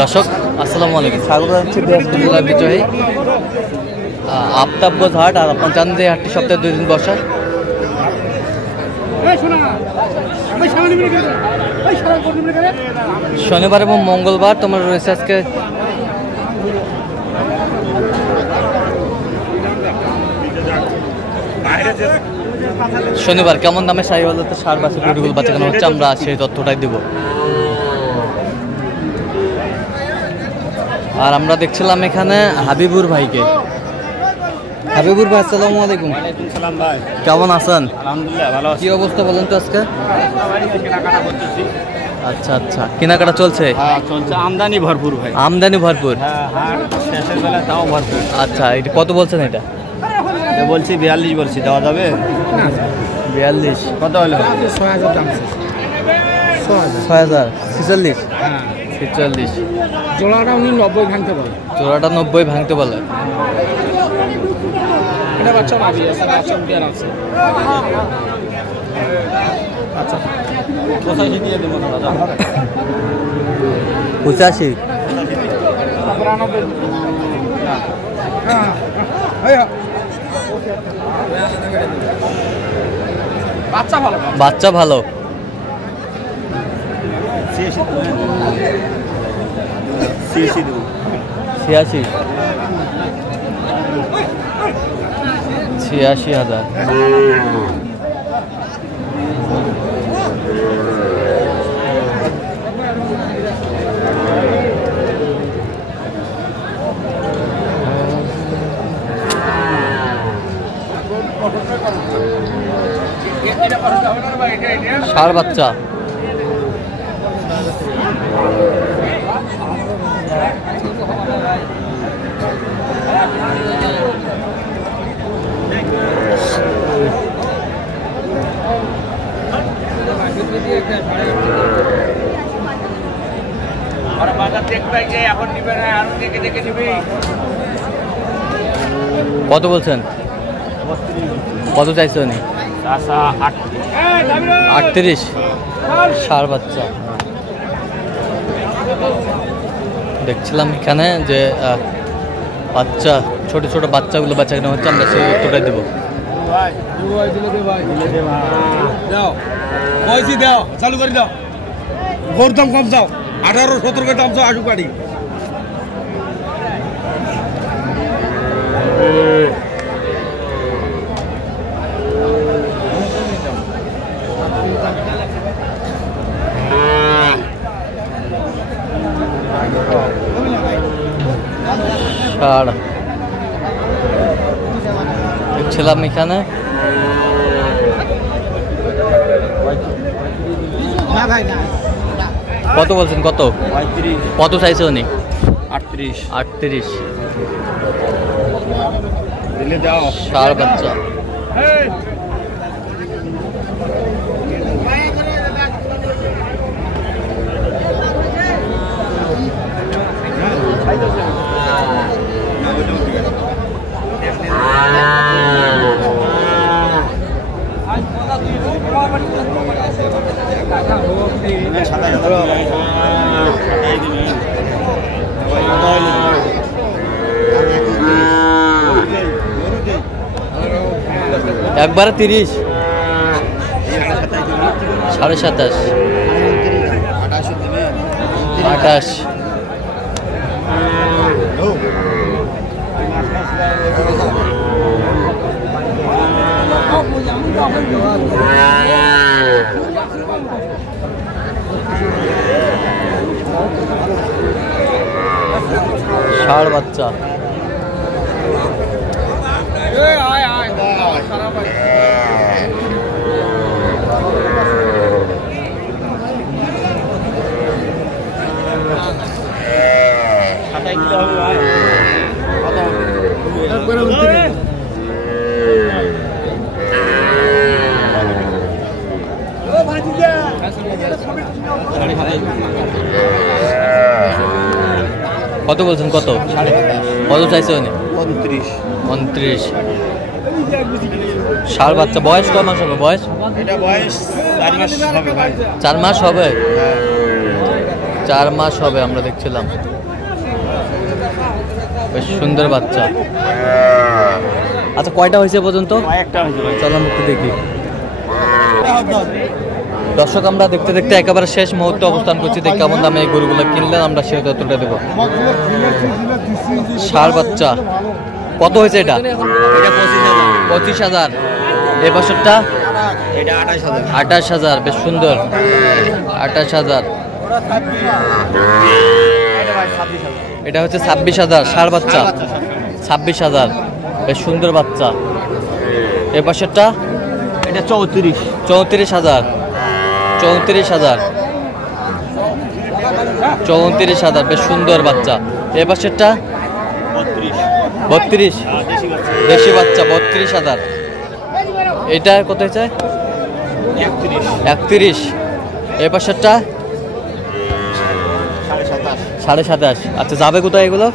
দর্শক আসসালামু আলাইকুম, স্বাগত জানাচ্ছি জেলার বিজয়ী আফতাবগঞ্জ হাট। আর আপনার জানেন যে হাটটি সপ্তাহে 2 দিন বসে, শনিবার এবং মঙ্গলবার। তোমার রয়েছে আজকে শনিবার। কেমন দামে সাইওয়ালতে সার বাচ্চা গরুগুলো বাচ্চা কেন হচ্ছে আমরা সেই তথ্যটাই দেব। আর আমরা দেখছিলাম এখানে হাবিবুর ভাইকে। হাবিবুর ভাই আসসালামু আলাইকুম। ওয়ালাইকুম সালাম ভাই, কেমন আছেন? আলহামদুলিল্লাহ ভালো আছি। কি অবস্থা বলেন তো আজকে? কেনাকাটা করতেছি। আচ্ছা আচ্ছা, কেনাকাটা চলছে? হ্যাঁ চলছে, আমদানি ভরপুর ভাই। আমদানি ভরপুর? হ্যাঁ, হাট শেষের বেলা তাও ভরপুর। আচ্ছা, এটা কত বলছেন? এটা বলছি 42 বলছি, দেওয়া যাবে? 42 কত হলো? 6000 দাম। 6000 46 হ্যাঁ, 46। জোড়াটা উনি 90 ভাঙতে বলে। জোড়াটা 90 ভাঙতে বলে। এটা বাচ্চা নাবি আছে, বাচ্চা উঠিয়ে রাখছে। আচ্ছা, 85 দিয়ে দেবো দাদা। 85 বাচ্চা ভালো। বাচ্চা ভালো। 86 দেবো। 86,000। ষাঁড় বাচ্চা। কত বলছেন? কত চাইছে উনি? 38। ষাঁড় বাচ্চা দেখছিলাম এখানে যে বাচ্চা, ছোট ছোট বাচ্চাগুলো বাচ্চা কেনা হচ্ছে, আমরা সেই উত্তরটাই দেবো। দাও চালু করে দাও। ভোর দাম কম চাও, 18-17 দাম চাও। আশু কাটি ষাঁড় দেখছিলাম এখানে। কত বলছেন? কত 35। কত চাইছে উনি? 38 38। দিলে দাও। ষাঁড় বাচ্চা। একবারে 30। 27.5। 28। ষাঁড় বাচ্চা। কত বলছেন? কত কত চাইছে উনি? 29। ষাঁড় বাচ্চা। বয়স কয় মাস হবে? বয়স এটা বয়স 4 মাস হবে ভাই। 4 মাস হবে। 4 মাস হবে আমরা দেখছিলাম। বেশ সুন্দর বাচ্চা। আচ্ছা কয়টা হয়েছে পর্যন্ত? একটা হয়েছে ভাই। চলো আমরা একটু দেখি। দর্শক আমরা দেখতে দেখতে একেবারে শেষ মুহূর্তে অবস্থান করছি। দেখে কেমন দামে এই গরুগুলো কিনলেন আমরা সে তথ্যটা দেবো। ষাঁড় বাচ্চা কত হয়েছে এটা? এটা 25,000। 25,000। এ বছরটা এটা 28,000। 28,000। বেশ সুন্দর। 28,000। এটা ভাই 26,000। এটা হচ্ছে 26,000। ষাঁড় বাচ্চা 26,000। বেশ সুন্দর বাচ্চা। এ বছরটা এটা 34। 34,000। 34,000। 34,000। বেশ সুন্দর বাচ্চা। এ বছরটা 32। 32। দেশি বাচ্চা। দেশি বাচ্চা 32,000। এটা কত হয়েছে? 31। 31। এ পাশেরটা 27.5। 27.5। আচ্ছা যাবে কোথায় এগুলো?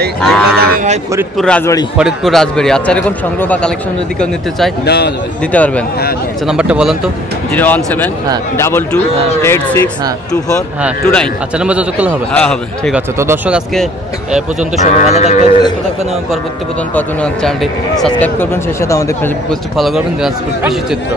এই এগুলো যাবে ভাই ফরিদপুর রাজবাড়ি। ফরিদপুর রাজবাড়ি। আচ্ছা এরকম সংগ্রহ বা কালেকশন যদি কেউ নিতে চায় দেওয়া যাবে। দিতে পারবেন? হ্যাঁ। আচ্ছা নাম্বারটা বলেন তো। 017 হ্যাঁ। 22 হ্যাঁ। 86 হ্যাঁ। 24 হ্যাঁ 29। আচ্ছা নাম্বার যোগাযোগ করলে হবে? হ্যাঁ হবে। ঠিক আছে। তো দর্শক আজকে এ পর্যন্ত সবাই ভালো থাকবেন, সুস্থ থাকবেন এবং পরবর্তী পর্যন্ত পাওয়ার জন্য চ্যানেলটি সাবস্ক্রাইব করবেন। সেই সাথে আমাদের ফেসবুক পেজটি ফলো করবেন দিনাজপুর কৃষি চিত্র।